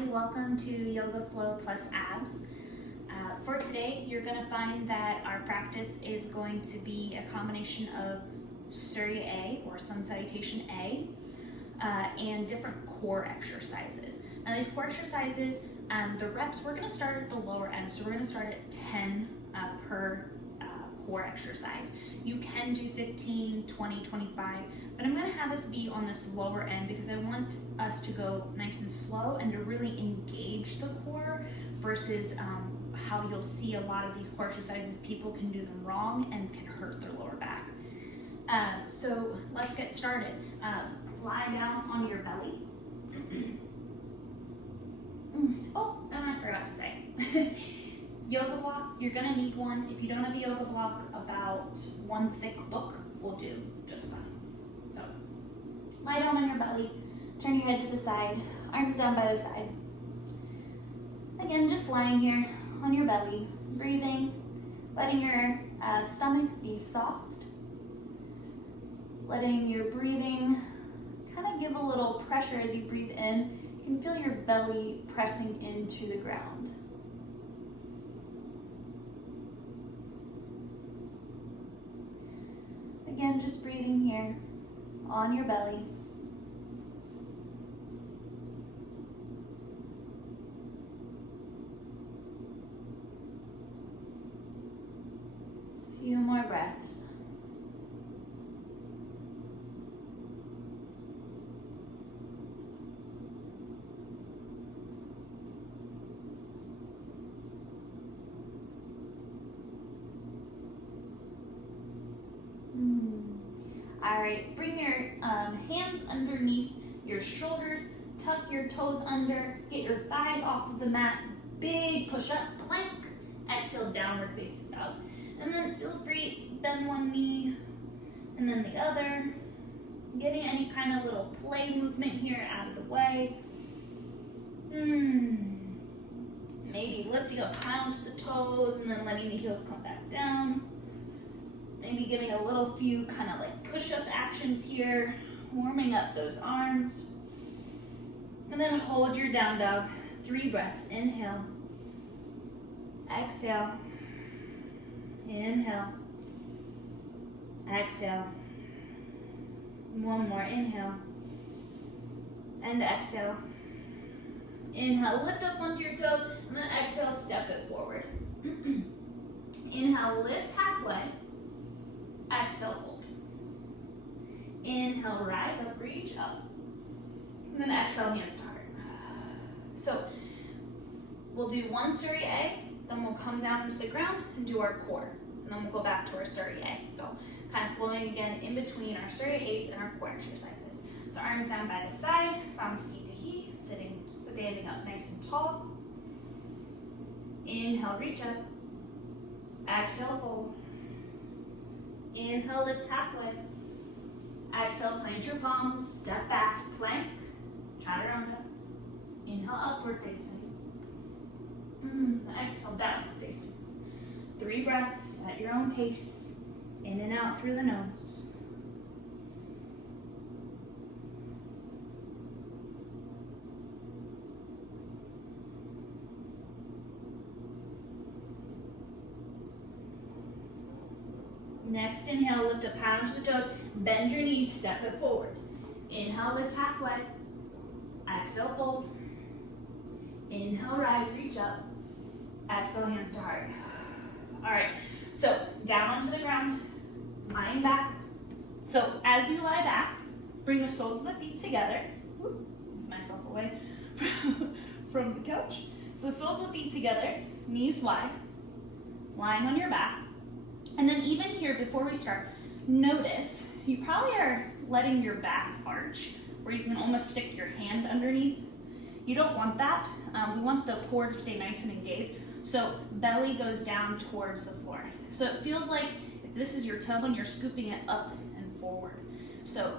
Hi, welcome to Yoga Flow plus Abs. For today, you're going to find that our practice is going to be a combination of Surya A or Sun Salutation A and different core exercises. Now these core exercises, the reps, we're going to start at the lower end. So we're going to start at 10 per core exercise. You can do 15, 20, 25, but I'm going to have us be on this lower end because I want us to go nice and slow and to really engage the core versus how you'll see a lot of these core exercises, people can do them wrong and can hurt their lower back. So let's get started. Lie down on your belly. Oh, I forgot to say. Yoga block, you're gonna need one. If you don't have a yoga block, about one thick book will do just fine. So, lie down on your belly, turn your head to the side, arms down by the side. Again, just lying here on your belly, breathing, letting your stomach be soft, letting your breathing kind of give a little pressure as you breathe in. You can feel your belly pressing into the ground. Again, just breathing here on your belly. A few more breaths. All right, bring your hands underneath your shoulders, tuck your toes under, get your thighs off of the mat, big push up, plank, exhale, downward facing dog. And then feel free, bend one knee and then the other. Getting any kind of little play movement here out of the way. Maybe lifting up high onto the toes and then letting the heels come back down. Maybe giving a little few kind of like push-up actions here, warming up those arms. And then hold your down dog. 3 breaths. Inhale. Exhale. Inhale. Exhale. One more. Inhale. And exhale. Inhale. Lift up onto your toes. And then exhale. Step it forward. Inhale. Lift halfway. Exhale, fold. Inhale, rise up, reach up. And then exhale, hands to heart. So we'll do one Surya A, then we'll come down into the ground and do our core. And then we'll go back to our Surya A. So kind of flowing again in between our Surya A's and our core exercises. So arms down by the side, samastiti hi, standing up nice and tall. Inhale, reach up. Exhale, fold. Inhale, lift halfway. Exhale, plant your palms, step back, plank, chaturanga. Inhale, upward facing. Exhale, downward facing. 3 breaths at your own pace, in and out through the nose. Next inhale, lift up high onto the toes, bend your knees, step it forward. Inhale, lift halfway. Exhale, fold. Inhale, rise, reach up. Exhale, hands to heart. All right, so down onto the ground, lying back. So as you lie back, bring the soles of the feet together. Move myself away from the couch. So soles of the feet together, knees wide, lying on your back. And then even here, before we start, notice you probably are letting your back arch, where you can almost stick your hand underneath. You don't want that. We want the core to stay nice and engaged. So belly goes down towards the floor. So it feels like if this is your tailbone, you're scooping it up and forward. So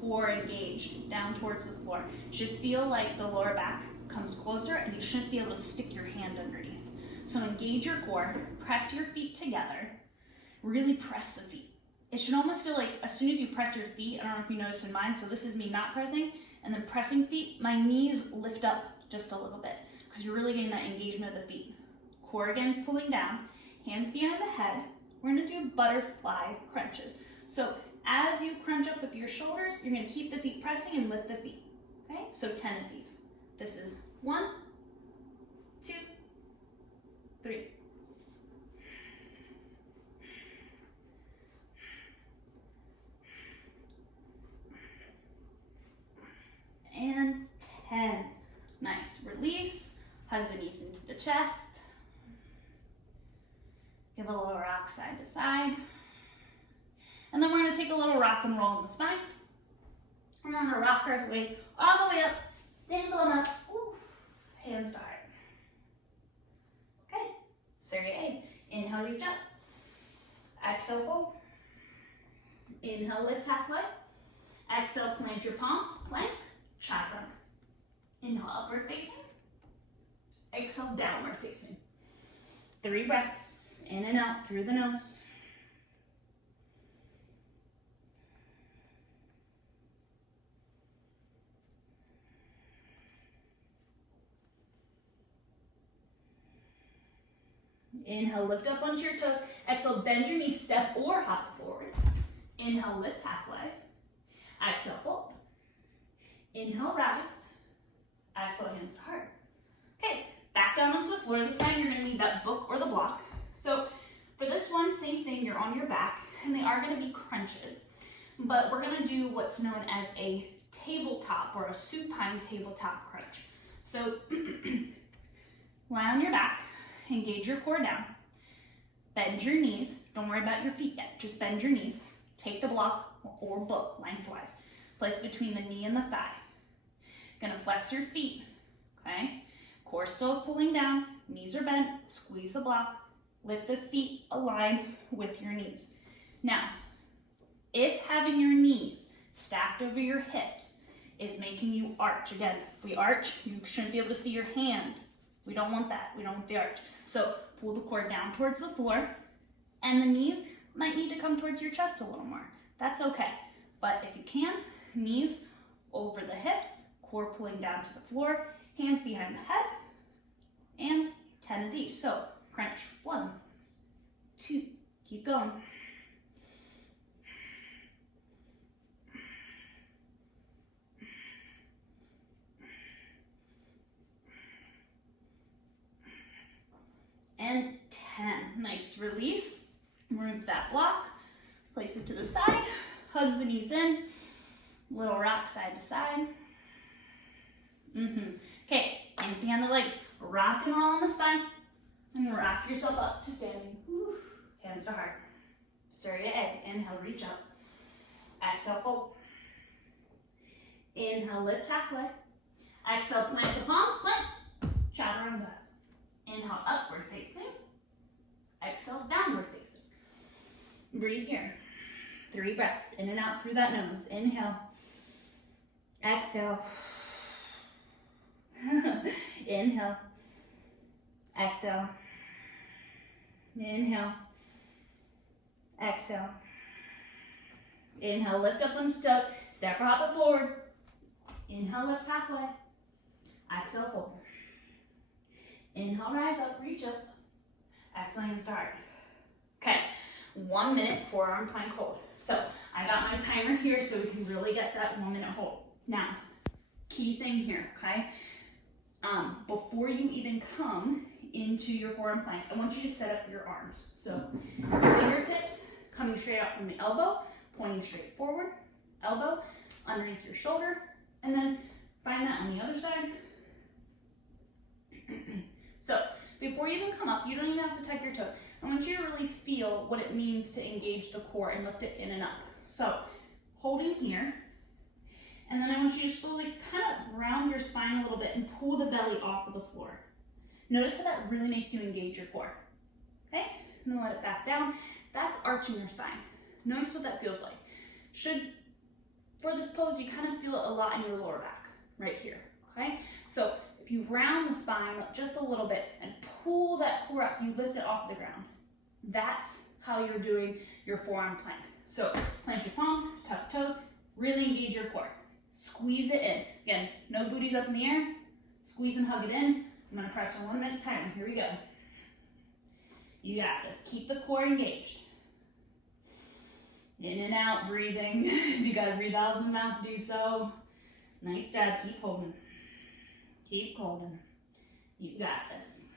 core engaged, down towards the floor. It should feel like the lower back comes closer and you shouldn't be able to stick your hand underneath. So engage your core, press your feet together. Really press the feet. It should almost feel like as soon as you press your feet, I don't know if you noticed in mine, so this is me not pressing, And then pressing feet, my knees lift up just a little bit because you're really getting that engagement of the feet. Core again is pulling down, hands behind the head. We're gonna do butterfly crunches. So as you crunch up with your shoulders, you're gonna keep the feet pressing and lift the feet, okay? So 10 of these. This is 1, 2, 3. And 10. Nice. Release. Hug the knees into the chest. Give a little rock side to side. And then we're going to take a little rock and roll in the spine. We're going to rock our way all the way up. Stand on up. Ooh. Hands to heart. Okay. Surya A. Inhale, reach up. Exhale, fold. Inhale, lift halfway. Exhale, plant your palms. Plank. Chaturanga. Inhale, upward facing. Exhale, downward facing. 3 breaths, in and out through the nose. Inhale, lift up onto your toes. Exhale, bend your knees, step or hop forward. Inhale, lift halfway. Exhale, fold. Inhale, rise. Exhale, hands to heart. Okay, back down onto the floor. This time you're going to need that book or the block. So for this one, same thing, you're on your back, and they are going to be crunches. But we're going to do what's known as a tabletop or a supine tabletop crunch. So lie on your back, engage your core down, bend your knees. Don't worry about your feet yet, just bend your knees. Take the block or book lengthwise. Place between the knee and the thigh. Gonna flex your feet, okay? Core still pulling down, knees are bent, squeeze the block, lift the feet aligned with your knees. Now, if having your knees stacked over your hips is making you arch, again, if we arch, you shouldn't be able to see your hand. We don't want that, we don't want the arch. So pull the core down towards the floor, and the knees might need to come towards your chest a little more. That's okay, but if you can, knees over the hips, core pulling down to the floor, hands behind the head, and 10 of these. So crunch 1, 2, keep going. And 10. Nice. Release. Remove that block. Place it to the side. Hug the knees in. Little rock side to side. Okay, hands behind the legs. Rock and roll on the spine. And rock yourself up to standing. Whew. Hands to heart. Surya A. Inhale, reach up. Exhale, fold. Inhale, lift halfway. Exhale, plant the palms, plant. Chaturanga. Inhale, upward facing. Exhale, downward facing. Breathe here. 3 breaths, in and out through that nose. Inhale. Exhale. Inhale. Exhale. Inhale. Exhale. Inhale, lift up onto toes. Step or hop it forward. Inhale, lift halfway. Exhale, fold. Inhale, rise up, reach up. Exhale, hands to heart. Okay, 1 minute forearm plank hold. So I got my timer here so we can really get that 1 minute hold. Now, key thing here, okay? Before you even come into your forearm plank, I want you to set up your arms. So fingertips coming straight out from the elbow, pointing straight forward, elbow underneath your shoulder, and then find that on the other side. So before you even come up, you don't even have to tuck your toes. I want you to really feel what it means to engage the core and lift it in and up. So holding here, and then I want you to slowly kind of round your spine a little bit and pull the belly off of the floor. Notice how that really makes you engage your core. Okay, and then let it back down. That's arching your spine. Notice what that feels like. For this pose, you kind of feel it a lot in your lower back, right here, okay? So if you round the spine just a little bit and pull that core up, you lift it off the ground. That's how you're doing your forearm plank. So plant your palms, tuck toes, really engage your core. Squeeze it in. Again, no booties up in the air. Squeeze and hug it in. I'm gonna press for 1 minute time. Here we go. You got this. Keep the core engaged. In and out, breathing. If you gotta breathe out of the mouth, do so. Nice job. Keep holding. Keep holding. You got this.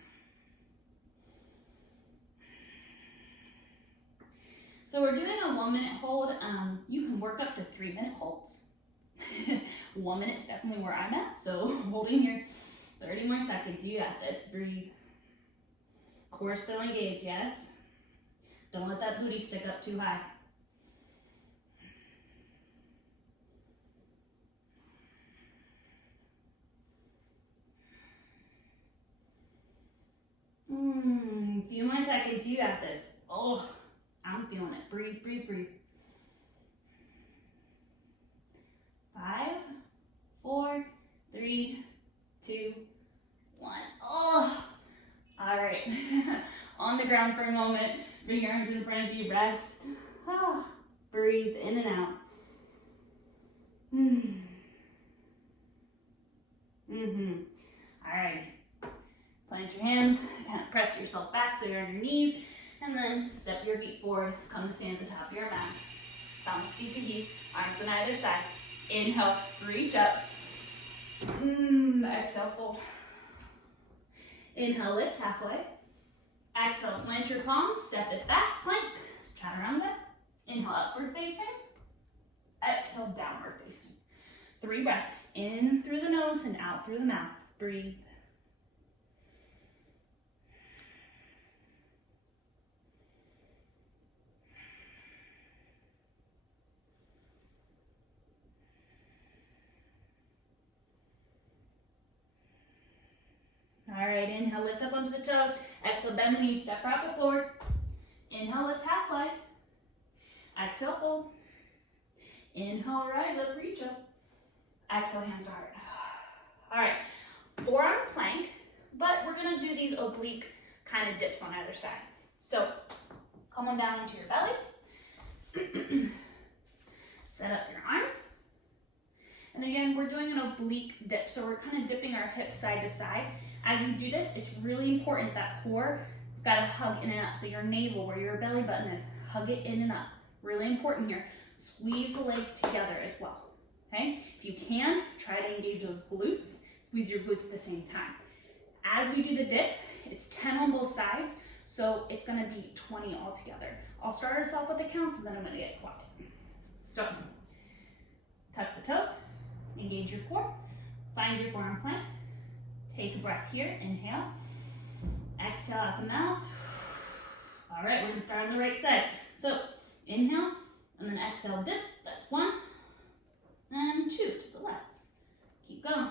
So we're doing a 1 minute hold. You can work up to 3 minute holds. 1 minute is definitely where I'm at. So holding here, 30 more seconds. You got this. Breathe. Core still engaged, yes? Don't let that booty stick up too high. Few more seconds, you got this. Oh, I'm feeling it. Breathe, breathe, breathe. 5, 4, 3, 2, 1. Oh, all right. On the ground for a moment. Bring your arms in front of you. Rest. Oh, breathe in and out. All right. Plant your hands, kind of press yourself back so you're on your knees, and then step your feet forward, come to stand at the top of your mat. Samastitihi, arms on either side. Inhale, reach up. Exhale, fold. Inhale, lift halfway. Exhale, plant your palms, step it back, plank, chaturanga. Inhale, upward facing. Exhale, downward facing. 3 breaths, in through the nose and out through the mouth. Breathe. All right, inhale, lift up onto the toes. Exhale, bend the knees, step right forward. Inhale, lift halfway. Exhale, fold. Inhale, rise up, reach up. Exhale, hands to heart. All right, forearm plank, but we're gonna do these oblique kind of dips on either side. So come on down into your belly. Set up your arms. And again, we're doing an oblique dip, so we're kind of dipping our hips side to side. As you do this, it's really important that core has got to hug in and up. So your navel, where your belly button is, hug it in and up. Really important here. Squeeze the legs together as well. Okay? If you can, try to engage those glutes. Squeeze your glutes at the same time. As we do the dips, it's 10 on both sides, so it's going to be 20 altogether. I'll start us off with the counts, and then I'm going to get quiet. So, tuck the toes, engage your core, find your forearm plank. Take a breath here, inhale. Exhale out the mouth. All right, we're gonna start on the right side. So inhale, and then exhale, dip, that's 1. And 2 to the left. Keep going.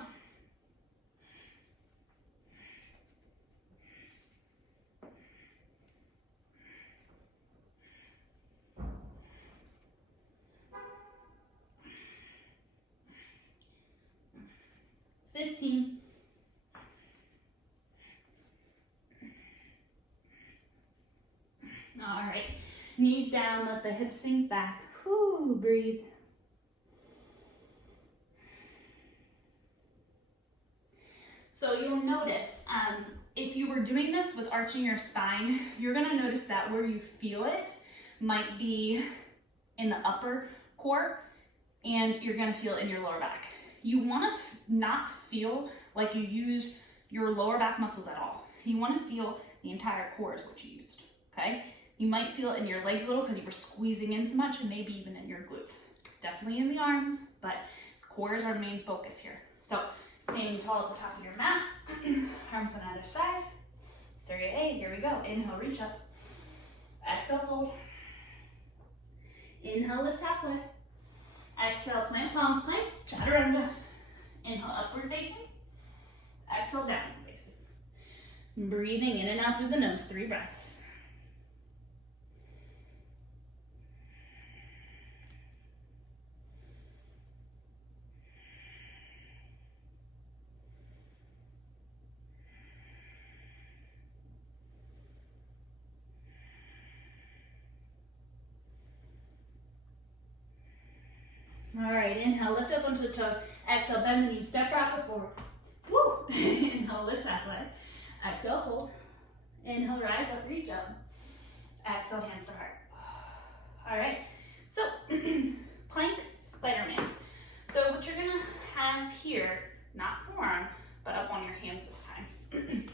All right, knees down, let the hips sink back. Whew, breathe. So you'll notice, if you were doing this with arching your spine, you're gonna notice that where you feel it might be in the upper core, and you're gonna feel it in your lower back. You wanna not feel like you used your lower back muscles at all. You wanna feel the entire core is what you used, okay? You might feel it in your legs a little because you were squeezing in so much, and maybe even in your glutes. Definitely in the arms, but core is our main focus here. So standing tall at the top of your mat, arms on either side. Seria A, here we go. Inhale, reach up. Exhale, fold. Inhale, lift halfway. Exhale, plant palms, plank, chaturanga. Inhale, upward facing. Exhale, downward facing. Breathing in and out through the nose, 3 breaths. All right, inhale, lift up onto the toes. Exhale, bend the knees, step rocket forward. Woo! Inhale, lift halfway. Exhale, hold. Inhale, rise up, reach up. Exhale, hands to heart. All right, so plank Spider-Mans. So what you're gonna have here, not forearm, but up on your hands this time.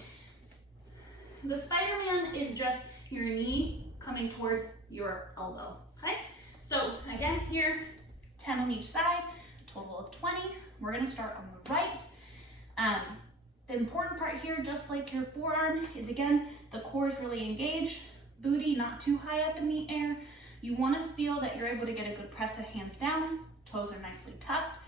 The Spider-Man is just your knee coming towards your elbow, okay? So again, here, 10 on each side, total of 20. We're gonna start on the right. The important part here, just like your forearm, is again, the core is really engaged, booty not too high up in the air. You wanna feel that you're able to get a good press of hands down, toes are nicely tucked.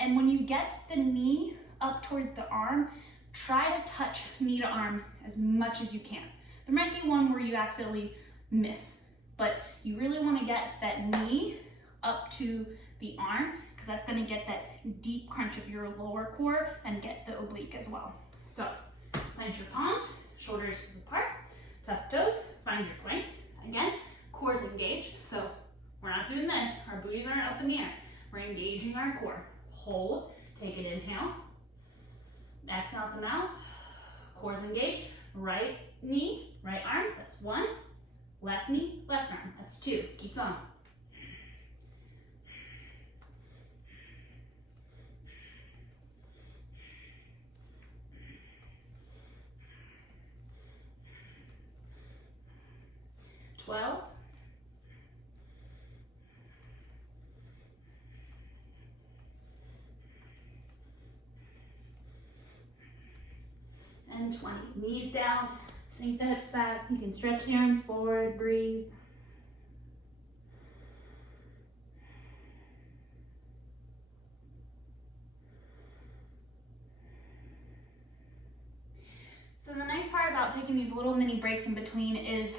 And when you get the knee up toward the arm, try to touch knee to arm as much as you can. There might be one where you accidentally miss, but you really wanna get that knee up to the arm, because that's going to get that deep crunch of your lower core and get the oblique as well. So find your palms, shoulders apart, tuck toes, find your plank. Again, core's engaged, so we're not doing this. Our booties aren't up in the air. We're engaging our core. Hold, take an inhale. Exhale out the mouth. Core's engaged. Right knee, right arm, that's 1. Left knee, left arm, that's 2. Keep going. Twelve. And 20. Knees down, sink the hips back. You can stretch the arms forward, breathe. So the nice part about taking these little mini breaks in between is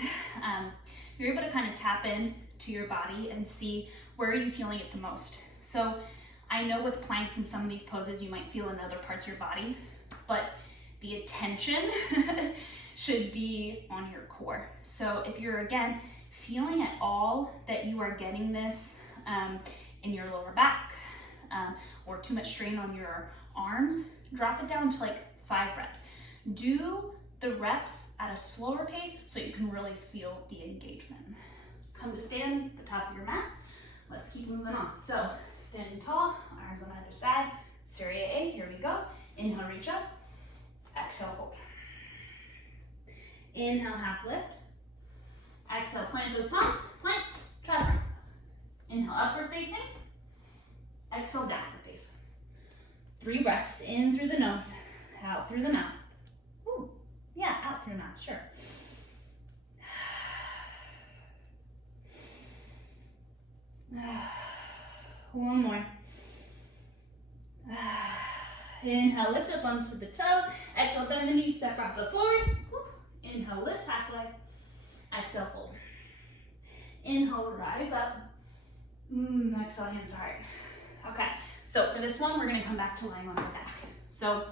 you're able to kind of tap in to your body and see where are you feeling it the most. So I know with planks and some of these poses you might feel in other parts of your body, but the attention should be on your core. So if you're, again, feeling at all that you are getting this in your lower back or too much strain on your arms, drop it down to like 5 reps. Do the reps at a slower pace so you can really feel the engagement. Come to stand at the top of your mat. Let's keep moving on. So standing tall, arms on either side. Serie A, here we go. Inhale, reach up. Exhale, fold. Inhale, half lift. Exhale, plant those palms. Plant, trapper. Inhale, upward facing. Exhale, downward facing. 3 breaths in through the nose, out through the mouth. Ooh, yeah, out through the mouth, sure. One more. Inhale, lift up onto the toes. Exhale, bend the knees, step right foot forward. Inhale, lift halfway. Exhale, fold. Inhale, rise up. Exhale, hands to heart. Okay, so for this one, we're gonna come back to lying on our back. So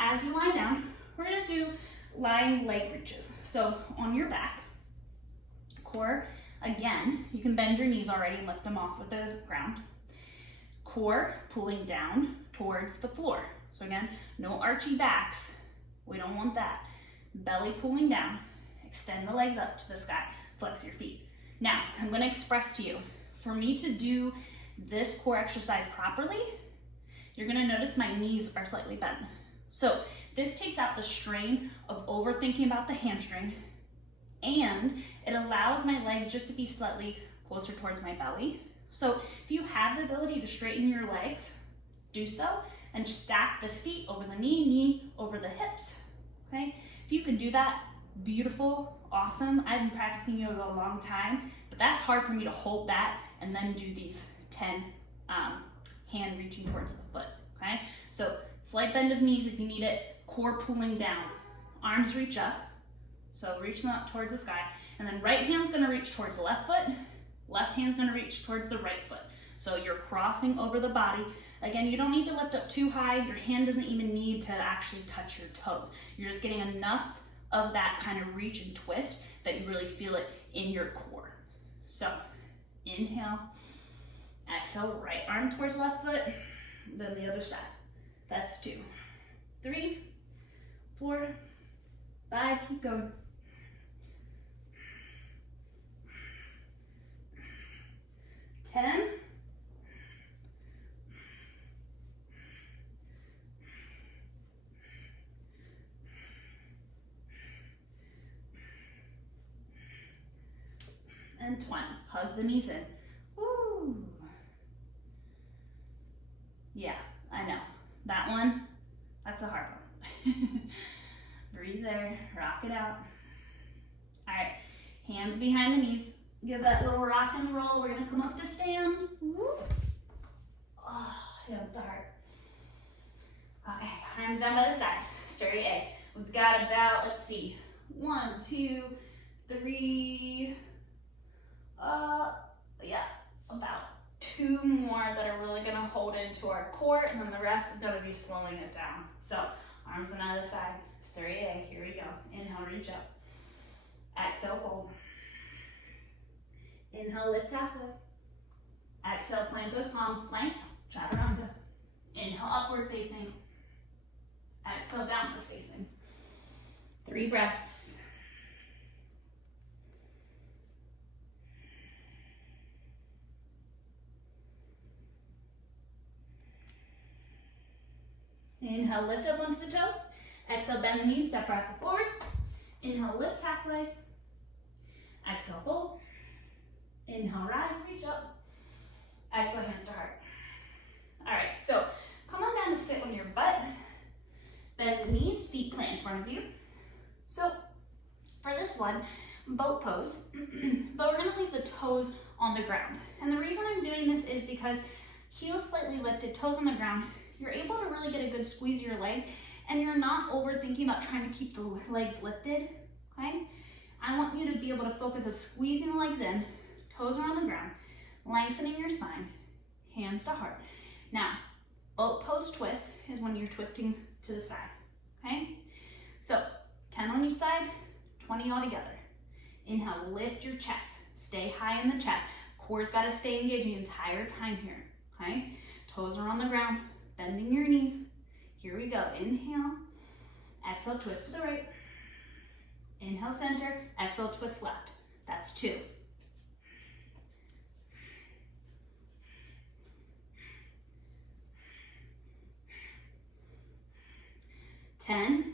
as you lie down, we're gonna do lying leg reaches. So on your back, core, again, you can bend your knees already and lift them off with the ground. Core pulling down towards the floor. So again, no archy backs. We don't want that. Belly pulling down. Extend the legs up to the sky. Flex your feet. Now, I'm going to express to you, for me to do this core exercise properly, you're going to notice my knees are slightly bent. So this takes out the strain of overthinking about the hamstring, and it allows my legs just to be slightly closer towards my belly. So if you have the ability to straighten your legs, do so, and stack the feet over the knee over the hips, okay? If you can do that, beautiful, awesome. I've been practicing yoga a long time, but that's hard for me to hold that and then do these 10 hand reaching towards the foot, okay? So slight bend of knees if you need it, core pulling down, arms reach up, so reach them up towards the sky, and then right hand's gonna reach towards the left foot, left hand's gonna reach towards the right foot. So you're crossing over the body. Again, you don't need to lift up too high. Your hand doesn't even need to actually touch your toes. You're just getting enough of that kind of reach and twist that you really feel it in your core. So inhale, Exhale, right arm towards left foot, then the other side. That's 2, 3, 4, 5, keep going. 10. And 20. Hug the knees in. Woo. Yeah, I know. That one, that's a hard one. Breathe there, rock it out. All right, hands behind the knees. Give that little rock and roll. We're gonna come up to stand. Woo. Oh, hands to heart. Okay, arms down by the side. Sturdy A. We've got about, let's see, 1, 2, 3, yeah, about 2 more that are really gonna hold into our core, and then the rest is gonna be slowing it down. So, arms on either side, sturdy A, here we go. Inhale, reach up. Exhale, fold. Inhale, lift halfway. Exhale, plant those palms, plank, chaturanga. Inhale, upward facing. Exhale, downward facing. 3 breaths. Inhale, lift up onto the toes. Exhale, bend the knees, step right forward. Inhale, lift halfway. Exhale, fold. Inhale, rise, reach up. Exhale, hands to heart. All right, so come on down to sit on your butt. Bend the knees, feet plant in front of you. So for this one, boat pose, but we're gonna leave the toes on the ground. And the reason I'm doing this is because heels slightly lifted, toes on the ground, you're able to really get a good squeeze of your legs, and you're not overthinking about trying to keep the legs lifted, okay? I want you to be able to focus on squeezing the legs in, toes are on the ground, lengthening your spine, hands to heart. Now, boat pose twist is when you're twisting to the side, okay? So, 10 on each side, 20 all together. Inhale, lift your chest, stay high in the chest. Core's gotta stay engaged the entire time here, okay? Toes are on the ground, bending your knees. Here we go, inhale, exhale, twist to the right. Inhale, center, exhale, twist left. That's 2. 10.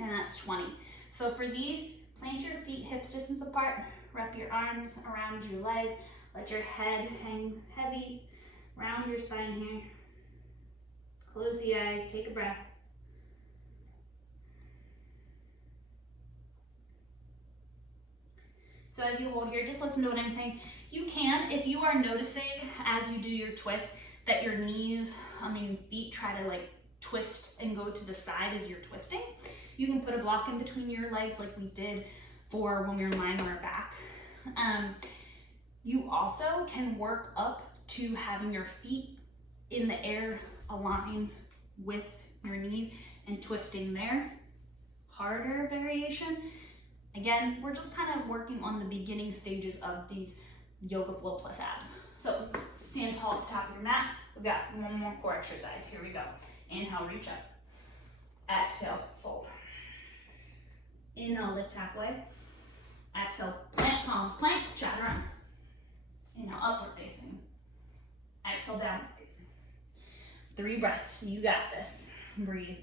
And that's 20. So for these, plant your feet hips distance apart, wrap your arms around your legs, let your head hang heavy, round your spine here. Close the eyes, take a breath. So as you hold here, just listen to what I'm saying. You can, if you are noticing as you do your twist that your knees, feet try to like twist and go to the side as you're twisting, you can put a block in between your legs like we did for when we were lying on our back. You also can work up to having your feet in the air align with your knees and twisting there. Harder variation. Again, we're just kind of working on the beginning stages of these yoga flow plus abs. So stand tall at the top of your mat. We've got one more core exercise. Here we go. Inhale, reach up. Exhale, fold. Inhale, lift halfway. Exhale, plant palms, plank, chaturanga. Inhale, upward facing. Exhale, downward facing. 3 breaths, you got this. Breathe.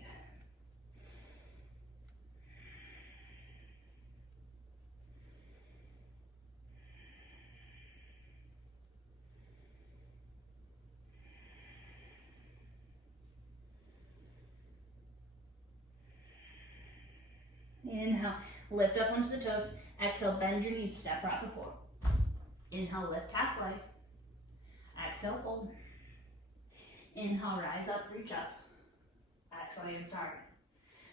Inhale, lift up onto the toes. Exhale, bend your knees, step right before. Inhale, lift halfway. Exhale, fold. Inhale, rise up, reach up. Exhale, hands to heart.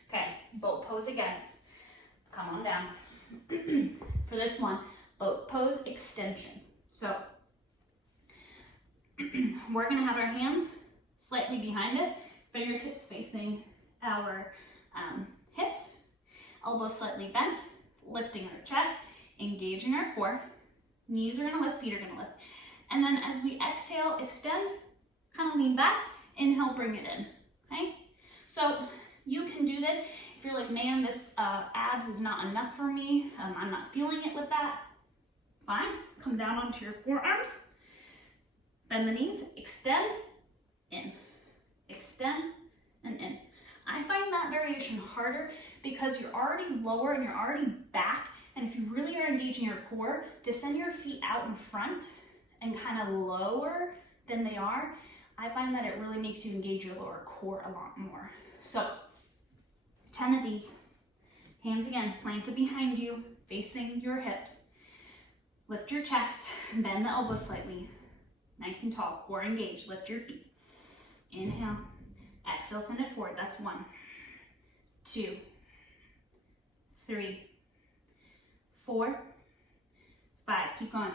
Okay, boat pose again. Come on down. For this one, boat pose extension. So, we're gonna have our hands slightly behind us, fingertips facing our hips, elbows slightly bent, lifting our chest, engaging our core. Knees are gonna lift, feet are gonna lift. And then as we exhale, extend, kind of lean back, inhale, bring it in, okay? So you can do this. If you're like, man, this abs is not enough for me, I'm not feeling it with that, fine. Come down onto your forearms, bend the knees, extend, in, extend, and in. I find that variation harder because you're already lower and you're already back, and if you really are engaging your core, to send your feet out in front and kind of lower than they are, I find that it really makes you engage your lower core a lot more. So 10 of these. Hands again, planted behind you, facing your hips. Lift your chest, bend the elbows slightly. Nice and tall, core engaged, lift your feet. Inhale, exhale, send it forward. That's 1, 2, 3, 4, 5. Keep going.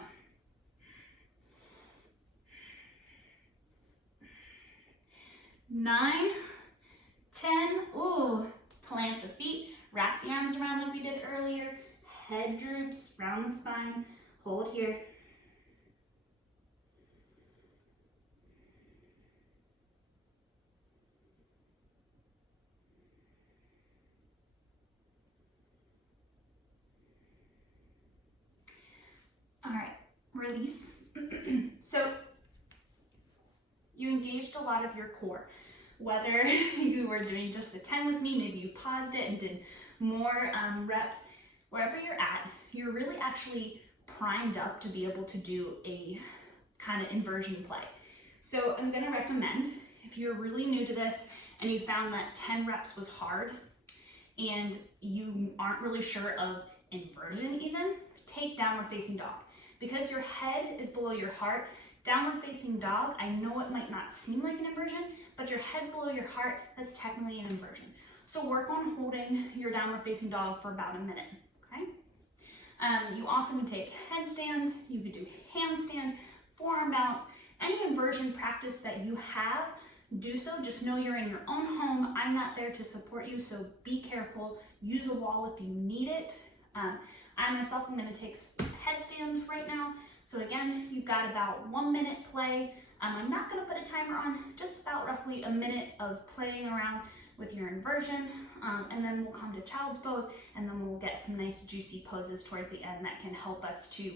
9, 10. Ooh, plant the feet, wrap the arms around like we did earlier. Head droops, round the spine. Hold here. All right, release. So you engaged a lot of your core. Whether you were doing just the 10 with me, maybe you paused it and did more reps, wherever you're at, you're really actually primed up to be able to do a kind of inversion play. So I'm gonna recommend, if you're really new to this and you found that 10 reps was hard and you aren't really sure of inversion even, take downward facing dog. Because your head is below your heart, downward facing dog, I know it might not seem like an inversion, but your head's below your heart, that's technically an inversion. So work on holding your downward facing dog for about a minute, okay? You also can take headstand, you could do handstand, forearm balance, any inversion practice that you have, do so. Just know you're in your own home. I'm not there to support you, so be careful. Use a wall if you need it. I myself am going to take headstand right now. So again, you've got about 1 minute play. I'm not going to put a timer on, just about roughly a minute of playing around with your inversion, and then we'll come to child's pose, and then we'll get some nice juicy poses towards the end that can help us to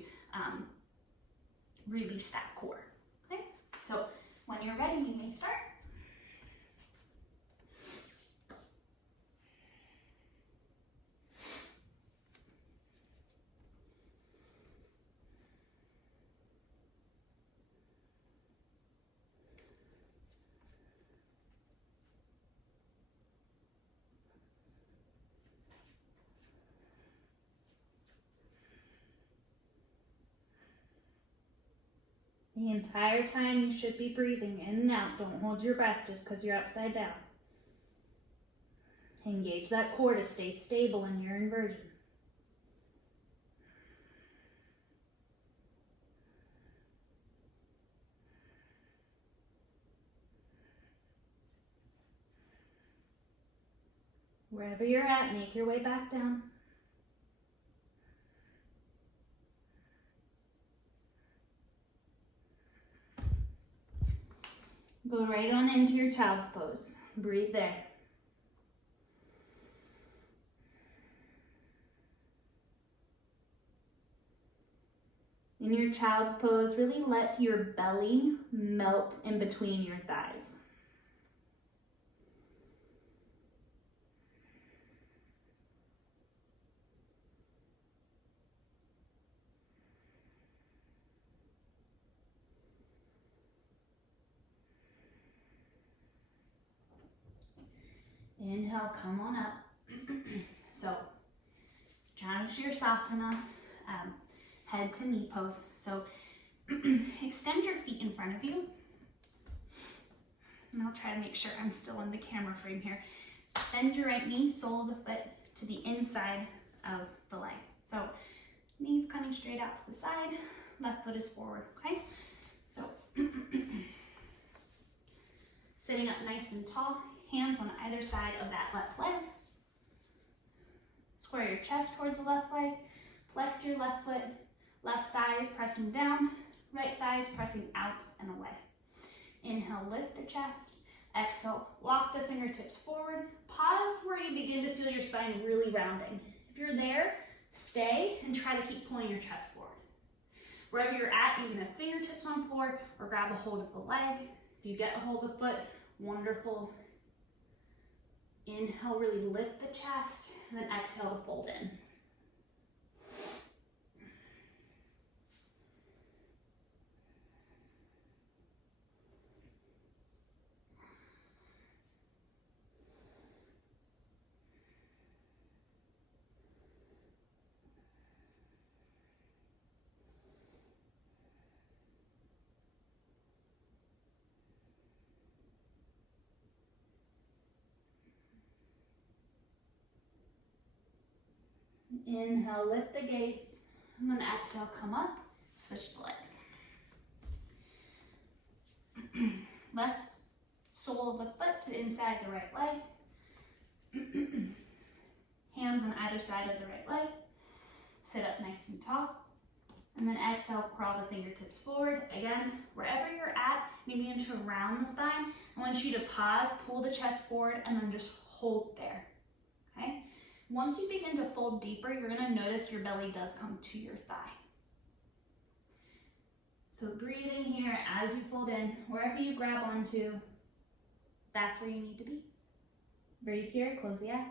release that core. Okay, so when you're ready, you may start. The entire time you should be breathing in and out. Don't hold your breath just because you're upside down. Engage that core to stay stable in your inversion. Wherever you're at, make your way back down. Go right on into your child's pose. Breathe there. In your child's pose, really let your belly melt in between your thighs. Inhale, come on up. So, Janushirasana, head to knee pose. So, extend your feet in front of you. And I'll try to make sure I'm still in the camera frame here. Bend your right knee, sole of the foot to the inside of the leg. So, knees coming straight out to the side, left foot is forward, okay? So, sitting up nice and tall, Hands on either side of that left leg. Square your chest towards the left leg. Flex your left foot. Left thigh is pressing down. Right thigh is pressing out and away. Inhale, lift the chest. Exhale, walk the fingertips forward. Pause where you begin to feel your spine really rounding. If you're there, stay and try to keep pulling your chest forward. Wherever you're at, you can have fingertips on floor or grab a hold of the leg. If you get a hold of the foot, wonderful. Inhale, really lift the chest, and then exhale to fold in. Inhale, lift the gaze, and then exhale, come up, switch the legs. Left sole of the foot to inside the right leg. Hands on either side of the right leg. Sit up nice and tall. And then exhale, crawl the fingertips forward. Again, wherever you're at, you begin to round the spine. I want you to pause, pull the chest forward, and then just hold there, okay? Once you begin to fold deeper, you're gonna notice your belly does come to your thigh. So breathing here as you fold in, wherever you grab onto, that's where you need to be. Breathe here, close the eyes.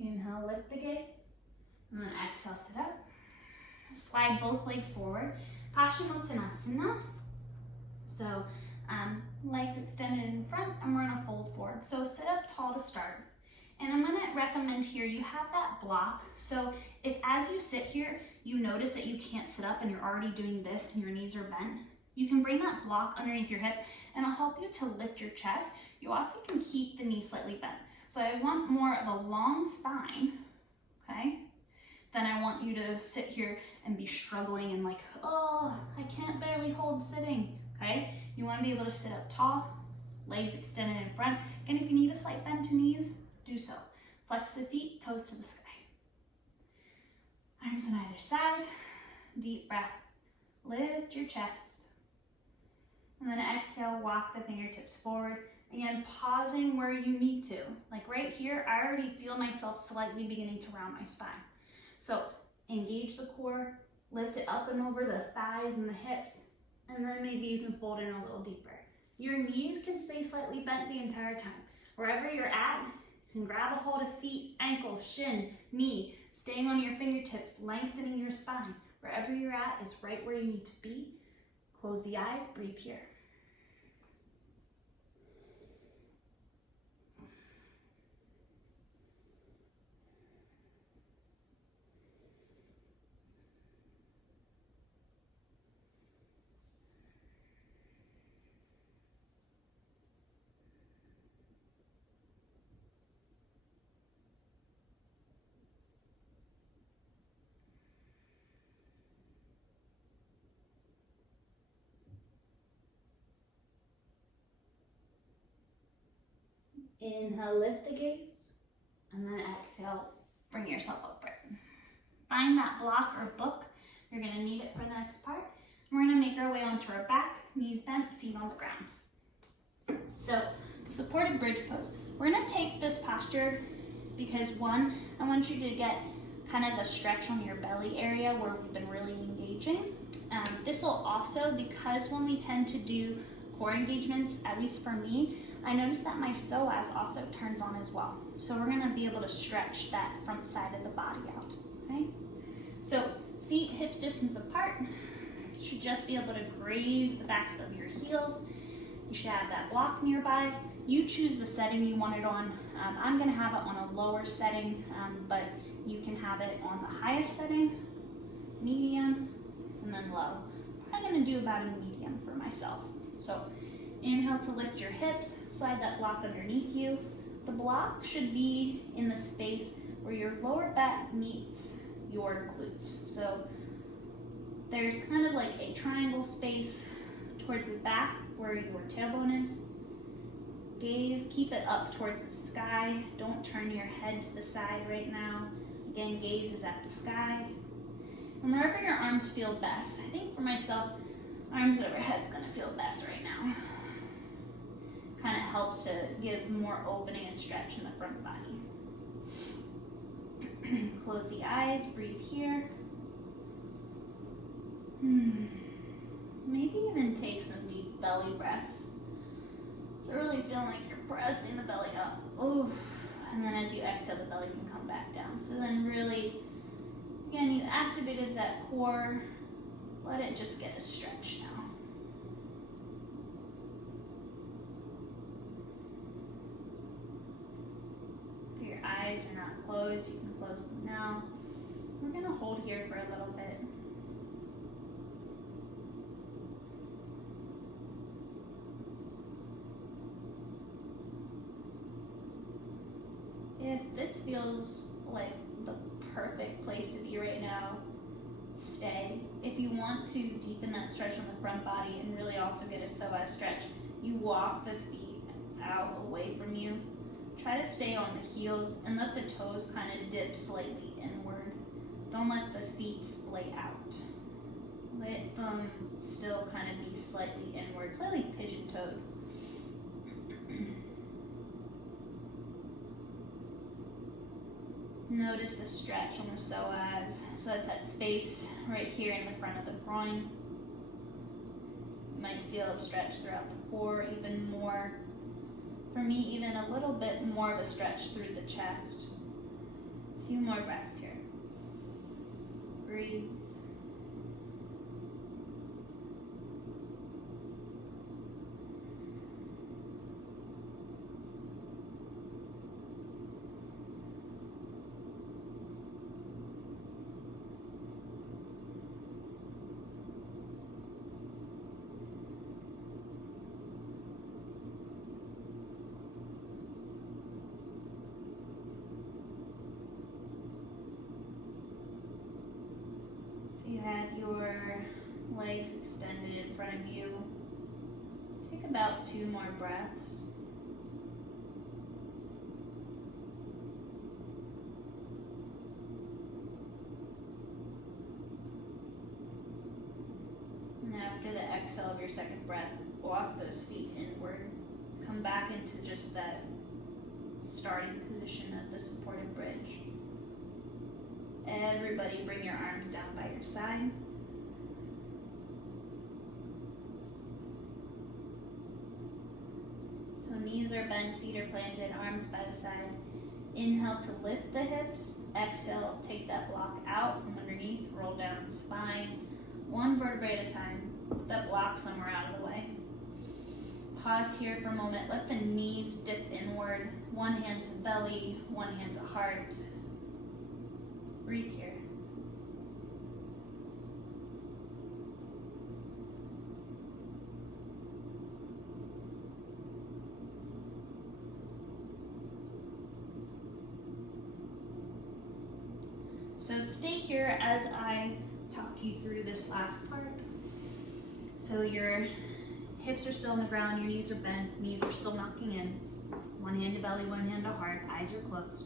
Inhale, lift the gaze, and then exhale, sit up. Slide both legs forward. Paschimottanasana. So legs extended in front, and we're gonna fold forward. So sit up tall to start. And I'm gonna recommend here, you have that block. So if as you sit here, you notice that you can't sit up and you're already doing this and your knees are bent, you can bring that block underneath your hips and it'll help you to lift your chest. You also can keep the knees slightly bent. So I want more of a long spine, okay? Then I want you to sit here and be struggling and like, oh, I can't barely hold sitting, okay? You wanna be able to sit up tall, legs extended in front. Again, if you need a slight bend to knees, do so. Flex the feet, toes to the sky. Arms on either side, deep breath. Lift your chest. And then exhale, walk the fingertips forward. Again, pausing where you need to. Like right here, I already feel myself slightly beginning to round my spine. So engage the core, lift it up and over the thighs and the hips, and then maybe you can fold in a little deeper. Your knees can stay slightly bent the entire time. Wherever you're at, you can grab a hold of feet, ankles, shin, knee, staying on your fingertips, lengthening your spine. Wherever you're at is right where you need to be. Close the eyes, breathe here. Inhale, lift the gaze, and then exhale, bring yourself upright. Find that block or book. You're gonna need it for the next part. We're gonna make our way onto our back, knees bent, feet on the ground. So, supported bridge pose. We're gonna take this posture because one, I want you to get kind of the stretch on your belly area where we've been really engaging. This will also, because when we tend to do core engagements, at least for me, I notice that my psoas also turns on as well. So we're gonna be able to stretch that front side of the body out, okay? So feet hips distance apart. You should just be able to graze the backs of your heels. You should have that block nearby. You choose the setting you want it on. I'm gonna have it on a lower setting, but you can have it on the highest setting, medium, and then low. I'm gonna do about a medium for myself. So inhale to lift your hips, slide that block underneath you. The block should be in the space where your lower back meets your glutes. So there's kind of like a triangle space towards the back where your tailbone is. Gaze, keep it up towards the sky. Don't turn your head to the side right now. Again, gaze is at the sky. And wherever your arms feel best. I think for myself, arms overhead's gonna feel best right now. Kind of helps to give more opening and stretch in the front body. Close the eyes, breathe here. Maybe even take some deep belly breaths. So really feeling like you're pressing the belly up. Ooh. And then as you exhale, the belly can come back down. So then really, again, you activated that core. Let it just get a stretch now. If your eyes are not closed, you can close them now. We're gonna hold here for a little bit. If this feels like the perfect place to be right now, stay. If you want to deepen that stretch on the front body and really also get a psoas stretch, you walk the feet out away from you. Try to stay on the heels and let the toes kind of dip slightly inward. Don't let the feet splay out. Let them still kind of be slightly inward, slightly pigeon-toed. Notice the stretch on the psoas. So it's that space right here in the front of the groin. You might feel a stretch throughout the core even more. For me, even a little bit more of a stretch through the chest. A few more breaths here. Breathe. You have your legs extended in front of you. Take about 2 more breaths. And after the exhale of your second breath, walk those feet inward. Come back into just that starting position of the supported bridge. Everybody bring your arms down by your side. So knees are bent, feet are planted, arms by the side. Inhale to lift the hips. Exhale, take that block out from underneath, roll down the spine. 1 vertebrae at a time. Put that block somewhere out of the way. Pause here for a moment. Let the knees dip inward. 1 hand to belly, 1 hand to heart. Breathe here. So stay here as I talk you through this last part. So your hips are still on the ground, your knees are bent, knees are still knocking in. 1 hand to belly, 1 hand to heart, eyes are closed.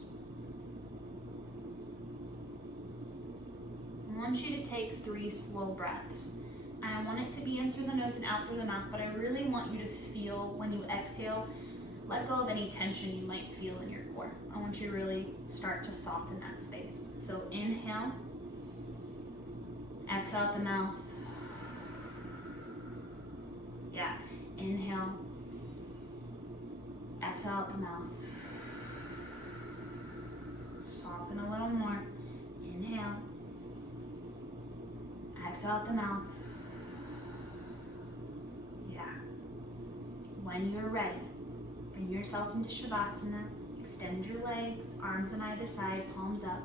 I want you to take 3 slow breaths. And I want it to be in through the nose and out through the mouth, but I really want you to feel when you exhale, let go of any tension you might feel in your core. I want you to really start to soften that space. So inhale, exhale out the mouth. Yeah, inhale, exhale out the mouth. Soften a little more. Inhale. Exhale out the mouth. Yeah. When you're ready, Bring yourself into Shavasana. Extend your legs, arms on either side, palms up.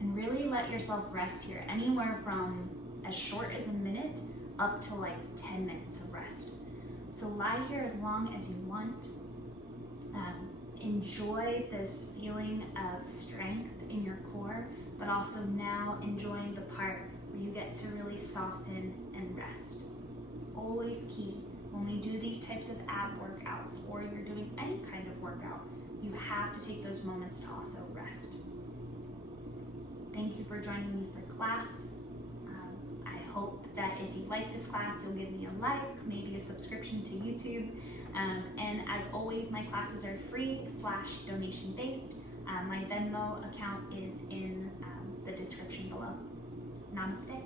And really let yourself rest here, anywhere from as short as a minute up to like 10 minutes of rest. So lie here as long as you want. Enjoy this feeling of strength in your core, but also now enjoying the part where you get to really soften and rest. It's always key when we do these types of ab workouts, or you're doing any kind of workout, you have to take those moments to also rest. Thank you for joining me for class. I hope that if you like this class, you'll give me a like, maybe a subscription to YouTube. And as always, my classes are free / donation based. My Venmo account is in the description below. Namaste.